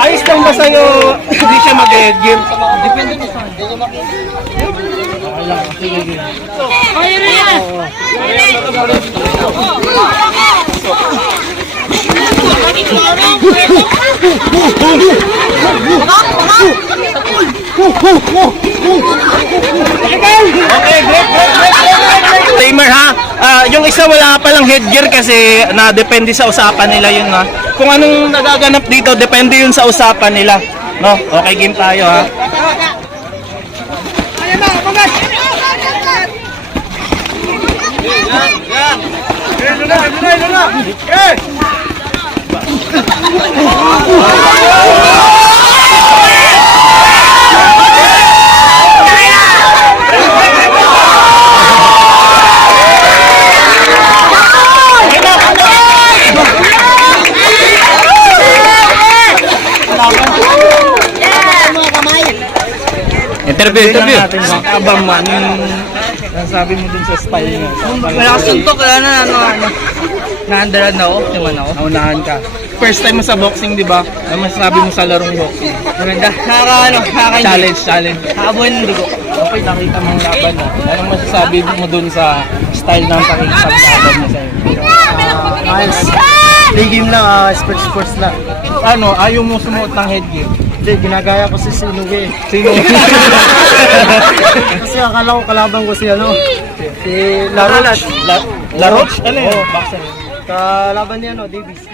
Ayos lang ba sa'yo hindi siya mag-headgear? Depende mo sa hindi niya makita. Kaya na yan! Okay, great. Timer ha. Yung isa wala palang headgear kasi na-depende sa usapan nila yun ha. Kung anong nagaganap dito, depende yun sa usapan nila. No? Okay, game tayo ha. Interview. Abang man, yung sabi mo dun sa style niya. Wala kasing suntok na naandaran na ako, naman ako. Naunahan ka. First time mo sa boxing, di ba? Ano masasabi mo sa larong boxing? Maganda, nakaka-enjoy. Challenge. Nakabuhay ng dugo. Okay, nakita mo yung laban mo. Anong masasabi mo dun sa style ng pakikipaglaban mo sa'yo? Ayos. Ligim lang, sports lang. Ano, ayaw mo sumuot ng headgear? Hindi, ginagaya ko si Sinugi. Sino? Kasi akala ko kalaban ko si si Laroch. Laroch? Ano yun? Boxer. Kalaban niya, Davis.